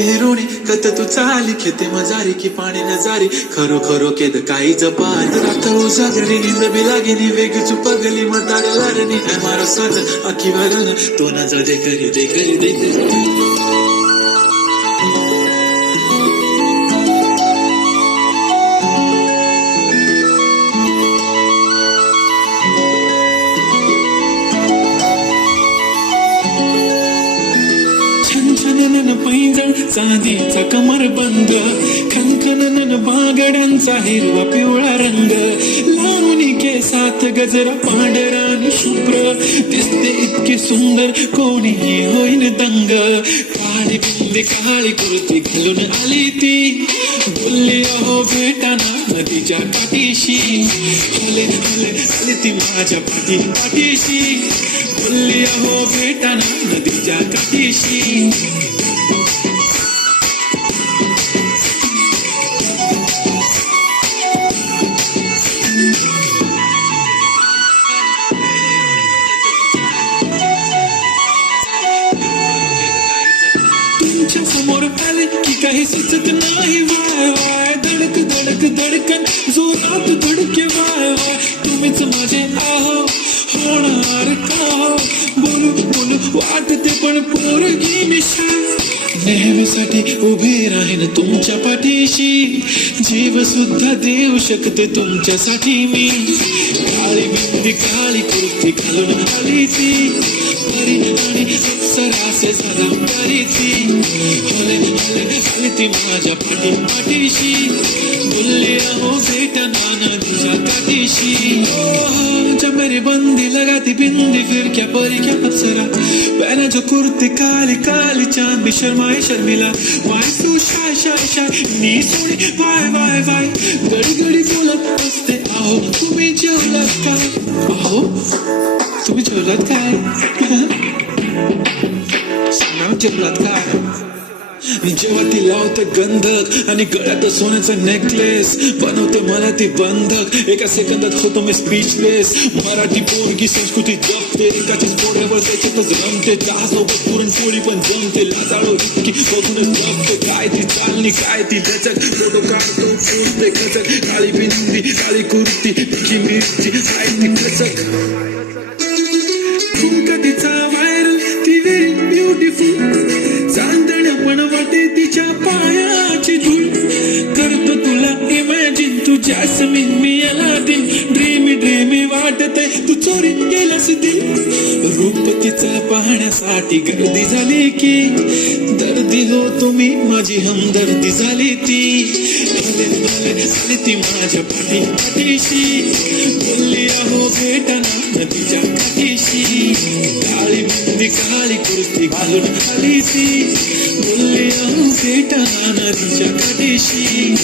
हिरोणी कत तू चाली खेते मजारी की पाणी नजारी खरो खरो केद काही जपार रात उजागरी नींद बी लागेनी वेग चुपगली मतार लारनी मारो साथ आखी भरन तो न जा दे करी दे करी दे करी पैंजण चांदीचा कमर बंद खनखनन बागड्यांचा हिरवा पिवळा रंग लावणी केसात गजरा पांढरा आणि शुभ्र दिसते इतकी सुंदर कोणीही होईन दंग काळी बिंदी काळी कुर्ती घालून आली ती बोलली अहो भेटाना नदीच्या काठीशी हले हले आली ती माझ्या पाठीशी बोलली अहो भेटाना नदीच्या काठीशी समोर आले की काही सुचत नाही वाय वाय धडक धडक धडकन जोरात धडके वाय वाय तुम्हीच माझे आहो होणार का बोलू बोलू वाटते पण पोरगी मिशा नेहमीसाठी उभे राहीन तुमच्या पाठीशी जीव सुद्धा देऊ शकते तुमच्यासाठी मी काळी बिंदी काळी कुर्ती घालून आली ती परी आणि अप्सरासे सदा करीती हले हले आली ती माझ्या पाठीशी बोलली अहो भेटना नदीच्या काठीशी जब मेरी बंदी लगाती बिंदी फिर क्या परी क्या अप्सरा पहना जो कुर्ती काली काली चांद भी शर्माई शर्मिला वाय तू शाय शाय शाय नी सोडी वाय वाय वाय गडी गडी बोलत असते अहो तुम्ही जेवलात काय अहो तुम्ही जेवलात काय सांगा जेवलात काय जेव्हा ती लावते गंधक आणि गळ्यात सोन्याचा नेकलेस बनवते मला ती बंधक एका सेकंदात होतो मी स्पीचलेस मराठी पोरगी संस्कृती जपते एकाच्याच पोळ्यावर त्याच्यातच रमते चहासोबत पुरणपोळी पण जमते लाजाळू इतकी बघूनच जपते काय ती चालणी काय ती लचक फोटो काढतो पोचते खचक काळी बिंदी काळी कुर्ती तिखी मिरची काय ती खचक ठुमका तिचा व्हायरल ती व्हेरी ब्युटिफुल चांदण्या पण वाटे तिच्या पायाची धूळ करतो तुला इमॅजिन तू जॅस्मिन मी अलादीन ड्रीमी ड्रीमी वाटते तू चोरी गेलास दिल रूप तिचं पाहण्यासाठी गर्दी झाली की दर्दी हो तुम्ही माझी हमदर्दी झाली ती हले हले आली ती माझ्या पाठीशी बोलली अहो भेटना नदीच्या काठीशी काळी बिंदी काळी कुर्ती घालून आली ती बोलली अहो भेटना नदीच्या काठीशी